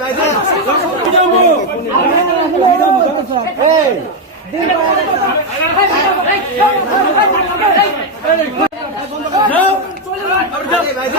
একদিনে? ভাই ভাই ভাই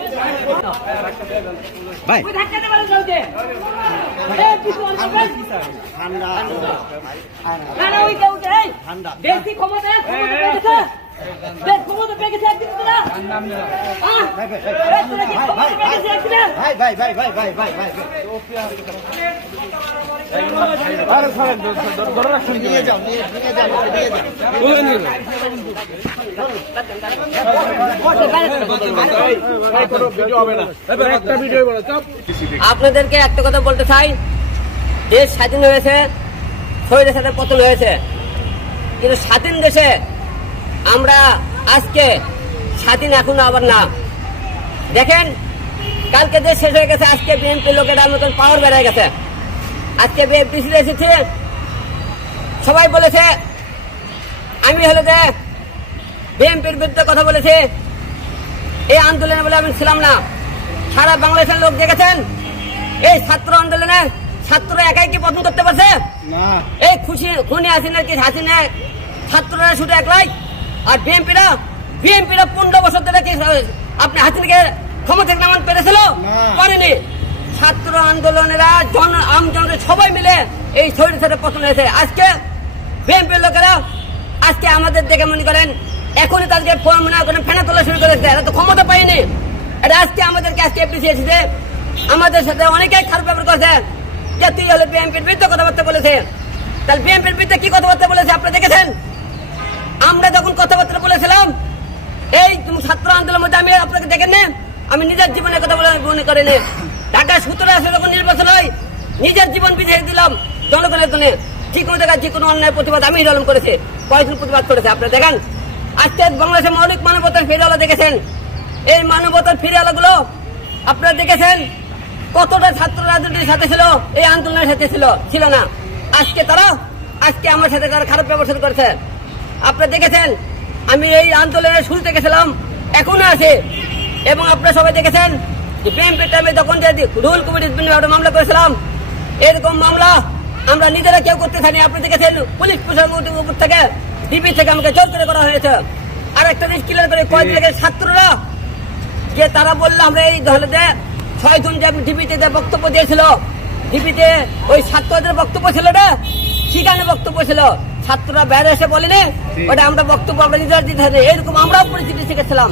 ভাই যাও নিয়ে নিয়ে যাও নিয়ে যাও আপনাদেরকে একটা কথা বলতে চাই। দেশ স্বাধীন হয়েছে শরীরের সাথে পতন হয়েছে। কিন্তু স্বাধীন দেশে আমরা আজকে স্বাধীন এখন আবার না। দেখেন, কালকে দেশ শেষ হয়ে গেছে, আজকে বিএনপি লোকেরা নতুন পাওয়ার বেড়ে গেছে। আজকে বিএনপি এসেছে, সবাই বলেছে আমি হলো যে বিএনপির বিরুদ্ধে কথা বলেছে। এই আন্দোলনে বলে আমি ছিলাম না। সারা বাংলাদেশের লোক দেখেছেন? এই ছাত্র আন্দোলনে ছাত্ররা একাই কি পতন করতে পারছে? এই খুশি খুনি হাসিনার কি হাসিনা? ছাত্ররা শুধু একলাই আর বিএনপিরা? বিএনপিরা পনেরো বছর ধরে কি আপনি হাসিনাকে ক্ষমতা নামান পেরেছিল? না। পারেনি। ছাত্র আন্দোলনেরা জন আমজনের সবাই মিলে এই শরীর সাথে পতন হয়েছে। আজকে বিএনপির লোকেরা আজকে আমাদের দেখে মনে করেন, এখনই তাদেরকে ফোন মনে করেন ফেনা তোলা শুরু করেছে এরা তো ক্ষমতা পায়নি। এটা আজকে আমাদেরকে আজকে এপ্রিসিয়েছে আমাদের সাথে অনেকেই খারাপ ব্যবহার করেছে। যে, তুই হলে বিএনপির বিরুদ্ধে কথাবার্তা বলেছে। তাহলে বিএনপির বিরুদ্ধে কি কথাবার্তা বলেছে আপনারা দেখেছেন? আমরা যখন কথাবার্তা বলেছিলাম, এই ছাত্র আন্দোলনের মধ্যে আমি আপনাকে দেখেন না আমি নিজের জীবনের কথা বলে মনে করিনি। ঢাকা সূত্রে আসলে যখন নির্বাচন হয়, নিজের জীবন বিছিয়ে দিলাম জনগণের জন্য। যে কোনো জায়গায় যে কোনো অন্যায় প্রতিবাদ আমি দলন করেছে। কয়েকজন প্রতিবাদ করেছে, আপনারা দেখেন। আজকে বাংলাদেশে মৌলিক মানবতার ফিরিয়ালা দেখেছেন। এই মানবতার ফিরিয়ালাগুলো আপনারা দেখেছেন? কতটা ছাত্র রাজনীতির সাথে ছিল, এই আন্দোলনের সাথে ছিল ছিল না। আজকে তারা, আজকে আমার সাথে তারা খারাপ ব্যবহার করেছে। আপনারা দেখেছেন? আমি এই আন্দোলনের শুরু দেখেছিলাম এখনও আছে। এবং আপনারা সবাই দেখেছেন যে বিএনপি টাইমে যখন যে রুল কমিটির বিরুদ্ধে মামলা করেছিলাম, এরকম মামলা আমরা নিজেরা কেউ করতে থাকি আপনি দেখেছেন পুলিশ প্রশাসনের উপর থেকে ডিবি থেকে আমাকে জোর করে করা হয়েছে। আর একটা জিনিস ক্লিয়ার করে কয়েকদিন আগে ছাত্ররা যে তারা বলল আমরা এই দলতে ছয়জন যে ডিবিতে যে বক্তব্য দিয়েছিল ডিবিতে ওই ছাত্রদের বক্তব্য ছিল না? সেখানে বক্তব্য ছিল? ছাত্ররা বাইরে এসে বলেনি ওটা আমরা বক্তব্য আমরা নিজেরা দিতে হবে এরকম আমরাও পরিস্থিতি শিখেছিলাম।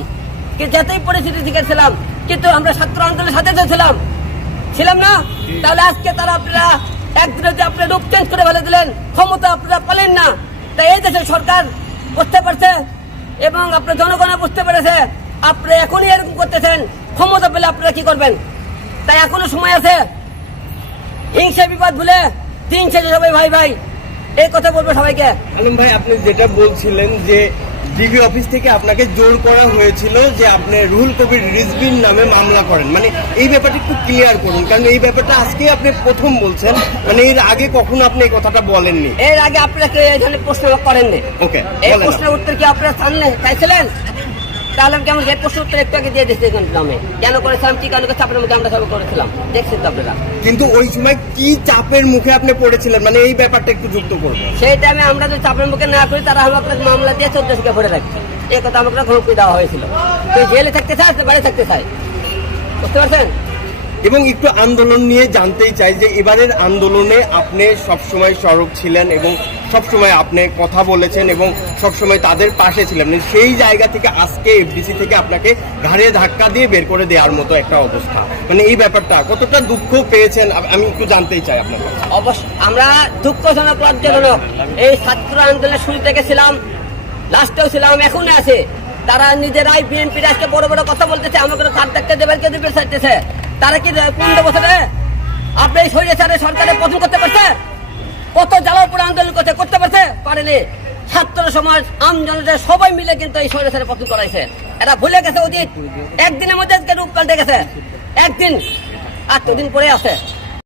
কি যাতেই পরিস্থিতি শিখেছিলাম কিন্তু আমরা ছাত্র আন্দোলনের সাথে তো ছিলাম ছিলাম না? তাহলে আজকে তারা আপনারা একদিনে যে আপনি রূপ চেঞ্জ করে ফেলে দিলেন, ক্ষমতা আপনারা পালেন না। তাই এই দেশের সরকার বুঝতে পারছে এবং আপনার জনগণ বুঝতে পেরেছে আপনি এখনই এরকম করতেছেন, ক্ষমতা পেলে আপনারা কি করবেন? তাই এখনও সময় আছে। হিংসা বিপদ ভুলে তিন শেষে সবাই ভাই ভাই, এই কথা বলব সবাইকে। আলম ভাই, আপনি যেটা বলছিলেন যে ডিবি অফিস থেকে আপনাকে জোর করা হয়েছিল যে আপনি রুহুল কবির রিজবিন নামে মামলা করেন। মানে এই ব্যাপারটা একটু ক্লিয়ার করুন কারণ এই ব্যাপারটা আজকে আপনি প্রথম বলছেন মানে এর আগে কখনো আপনি এই কথাটা বলেননি। এর আগে আপনাকে কেউ এখানে প্রশ্ন করেননি। ওকে এই প্রশ্নের উত্তর কি আপনার সামনে চাইছিলেন? তাহলে আমি কেমন এই প্রশ্নের উত্তর একটু আগে দিয়ে দিচ্ছি এখানে নামে। কেন করেছিলাম কি কারণে চাপের মধ্যে আমরা সবাই করেছিলাম। দেখছেন তো আপনারা? কিন্তু ওই সময় কি চাপের মুখে আপনি পড়েছিলেন? মানে এই ব্যাপারটা একটু যুক্ত করব। সেই টাইমে আমরা যদি চাপের মুখে না করি তারা আমাকে মামলা দিয়ে চোদ্দ শিখে ভরে রাখছে। এ কথা আমাকে হুমকি দেওয়া হয়েছিল। তুই জেলে থাকতে চাস বাড়ি থাকতে চাই বুঝতে পারছেন? এবং একটু আন্দোলন নিয়ে জানতেই চাই যে এবারের আন্দোলনে আপনি সবসময় সরব ছিলেন এবং সবসময় আপনি কথা বলেছেন এবং সবসময় তাদের পাশে ছিলেন। মানে সেই জায়গা থেকে আজকে এফডিসি থেকে আপনাকে ঘাড়ে ধাক্কা দিয়ে বের করে দেওয়ার মতো একটা অবস্থা। মানে এই ব্যাপারটা, কতটা দুঃখ পেয়েছেন? আমি একটু জানতেই চাই আপনার। অবশ্য আমরা দুঃখজনক লজ্জাজনক এই ছাত্র আন্দোলনের শুরু থেকে ছিলাম, লাস্টেও ছিলাম এখনও আছে। তারা নিজেরাই বিএনপির আজকে বড় বড় কথা বলতেছে, আমাকে কার দেখতে দেবেন কে দেবে তারা কি পনেরো বছরে আপনি এই সরিয়ে সরকারের পতন করতে পারছে? কত জ্বালার পরে আন্দোলন করতে করতে পারছে? পারেনি। ছাত্র সমাজ আমজনতা সবাই মিলে কিন্তু এই সরিয়ে পতন করাইছে। এটা ভুলে গেছে অতীত। একদিনের মধ্যে আজকে রূপ পাল্টে গেছে একদিন, আর দুদিন পরে আছে।